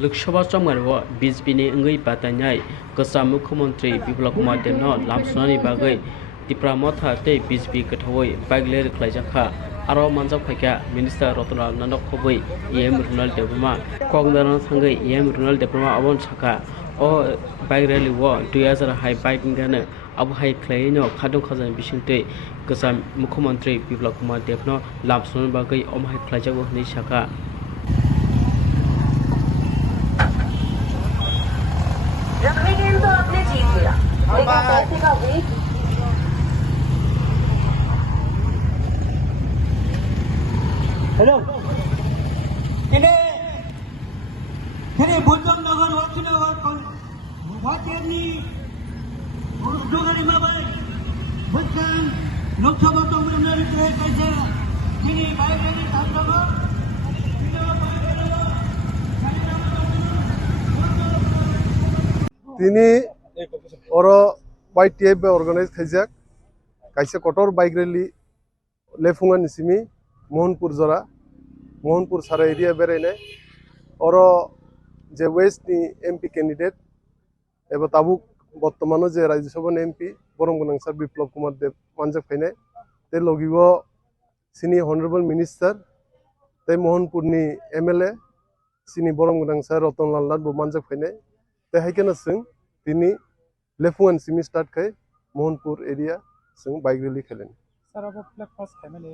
लोकसभा चमगारियाव बिजेपिनि ओंगै बादायनाय गोजाम मुख्यमंत्री बिप्लब कुमार देबनो लामसुनायनि बागै त्रिपुरा मथा तै बिजेपि गोथावै बाइगलेर खालायजाखा आरो मानजाब फायखा मिनिस्टार रतनलाल नानक खबै एम रुनाल देब्रमा कगदारान थांगै एम रुनाल देब्रमा अबन साखा ओ बाइक रैली वो 2000 हाई बाइक गानो अब हाई खलायनो खादों खाजान बिसिंतै गोजाम मुख्यमंत्री बिप्लब कुमार देबनो लामसुनायनि बागै अम हाई खलायजागो हनै साखा रखने गेम तो आपने जीत लिया लेकिन पैसे का weight hello ini Bojong Nagor Wacina Wacirni Dogari Mabai bukan Loksaha Tongmari Kaisa ini baik ini Tandama তিনি ওরা YTF অর্গানাইজ খাইজাক কাইসে কটর বাইক রেলি লেফুঙ্গা নিসিমি মোহনপুর জরা মোহনপুর সারা এরিয়া বেরাইনে ওর যে ওয়েস্টনি এমপি ক্যান্ডিডেট এবার তাবুক বর্তমানে যে রাজ্যসভা এমপি বরম গোনাং স্যার বিপ্লব কুমার দেব মানজাক ফাইনে তে লগিব সিনি হনারেবল মিনিস্টার তে মোহনপুরনি MLA সিনি বরম গোনাং স্যার রতনলাল নাথ বো মানজাক ফাইনে তে হাইকেনা जों তিনি লেফুয়ান সিমি স্টার্ট খাই মোহনপুর এরিয়া जों বাইক রেলি খেলেন Sir, about first family,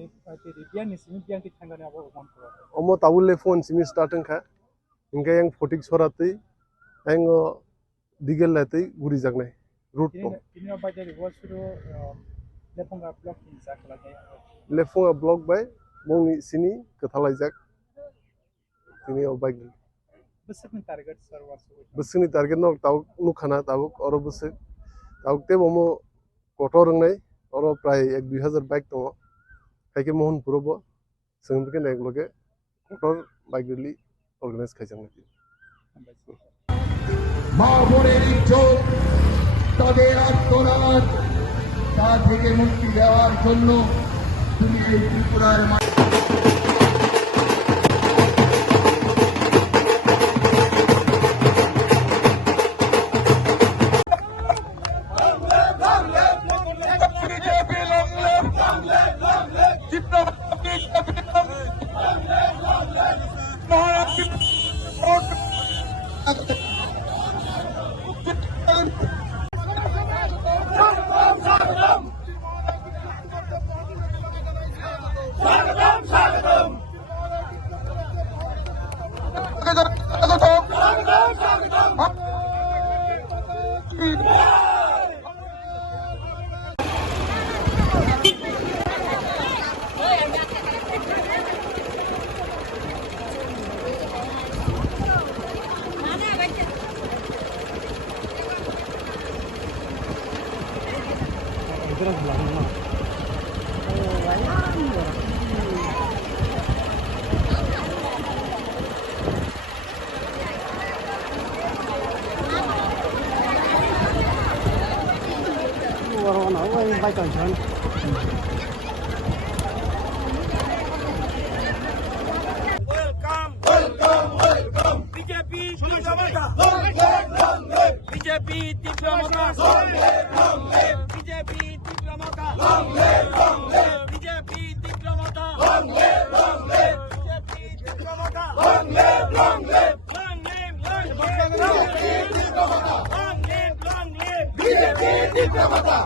biang ni sini biang kita tangga ni apa orang tua. Omo tahu লেফুয়ান সিমি স্টার্ট খা ইনকা yang ফটিক সরাতেই yang digel লাতেই গুরি জাগনাই রুট তো Ini apa jadi was itu lepung blok ni zak lagi. লেফুয়া ব্লক বাই মংনি সিনি কথালাই জাক তিনি ও bike Besar ni target sir was. বসনি টার্গেট ন তাও নুখানা তাও অর বসে তাওতে বমো কটো রংনাই অর প্রায় 1-2000 বাইক দङ কাইকে মোহনপুরবো जोंबोके नेगलगे কটর বাইক রেলি অর্গানাইজ খাইজাংনাই মা বোনের ইজ্জত তাদের আত্মনাদ তা থেকে মুক্তি দেওয়ার জন্য তুমি এই ত্রিপুরার Welcome. BJP Diplomata. BJP Diplomata. BJP Diplomata. BJP Diplomata. Long live Diplomata. Long live BJP Diplomata.